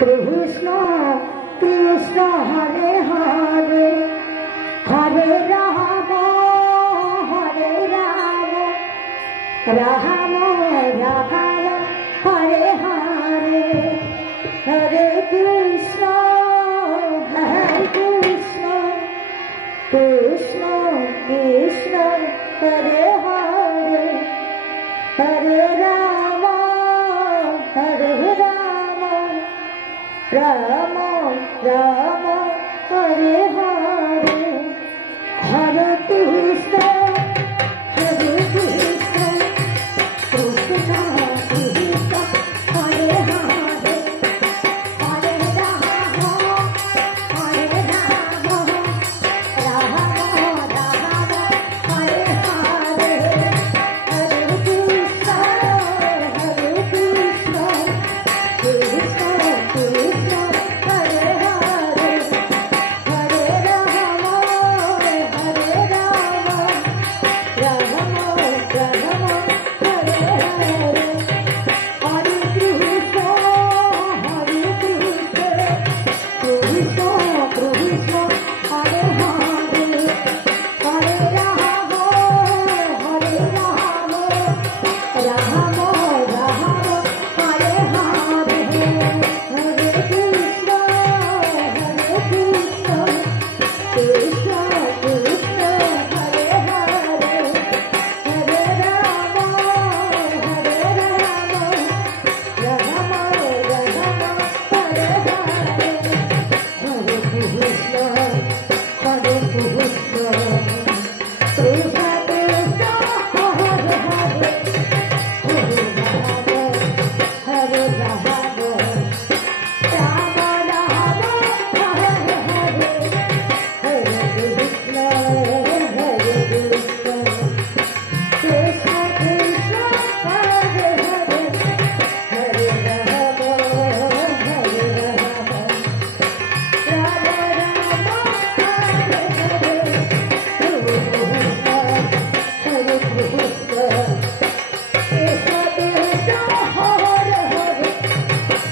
Krishna Krishna Hare Hare Hare Ram Ram Ram Hare Hare Hare Krishna Krishna Krishna Hare Hare Hare Ram Ram Ram Hare Hare Hare Krishna Krishna Krishna Hare Hare Hare Ram Ram Ram Hare Hare Hare Krishna Krishna Krishna Hare Hare Hare Ram Ram Ram Hare Hare Hare Krishna Krishna Krishna Hare Hare Hare Ram Ram Ram Hare Hare Hare Krishna Krishna Krishna Hare Hare Hare Ram Ram Hare Hare Hare Krishna Krishna Krishna Hare Hare Hare Ram Ram Ram Hare Hare Hare Krishna Krishna Krishna Hare Hare Hare Ram Ram Ram Hare Hare Hare Krishna Krishna Krishna Hare Hare Hare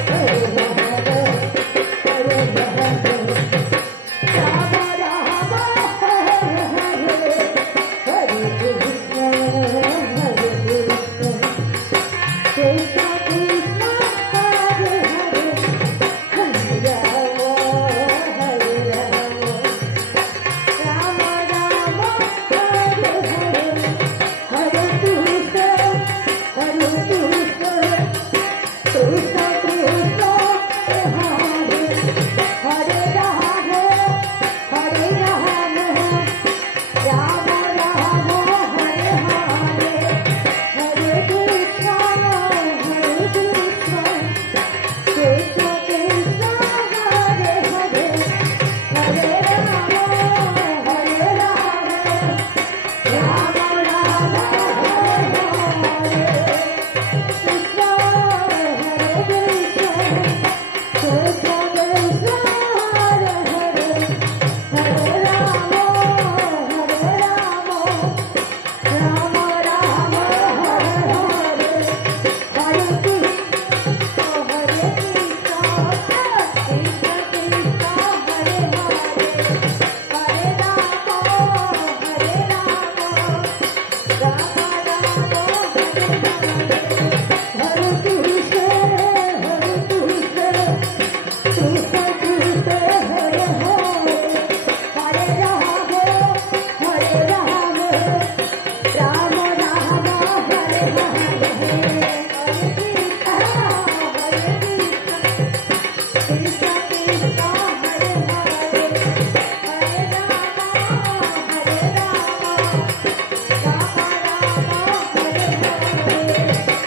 Ram Ram Ram Hare Hare Hare Krishna Krishna Krishna Hare Hare Hare Ram Ram Ram Hare Hare Hare Krishna Krishna Krishna Hare Hare Ram Ram Ram Hare Hare Hare Krishna Krishna Krishna Hare Hare Hare Ram Ram Ram Hare Hare Krishna Hare Krishna Krishna Krishna Hare Hare Hare Ram Ram Ram Hare Hare Hare Krishna Hare Krishna Krishna Krishna Hare Hare Hare Ram Ram Ram Hare Hare Hare Krishna Krishna Krishna Hare Hare Hare Ram Ram Ram Hare Hare Hare Krishna Krishna Krishna Hare Hare Hare Ram Ram Ram Ram Hare Hare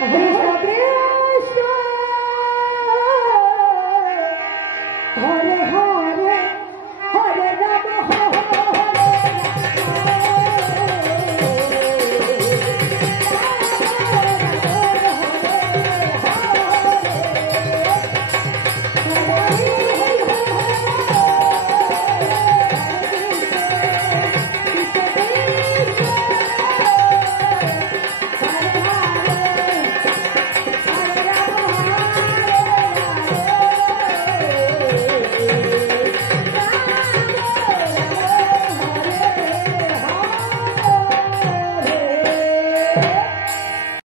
Hare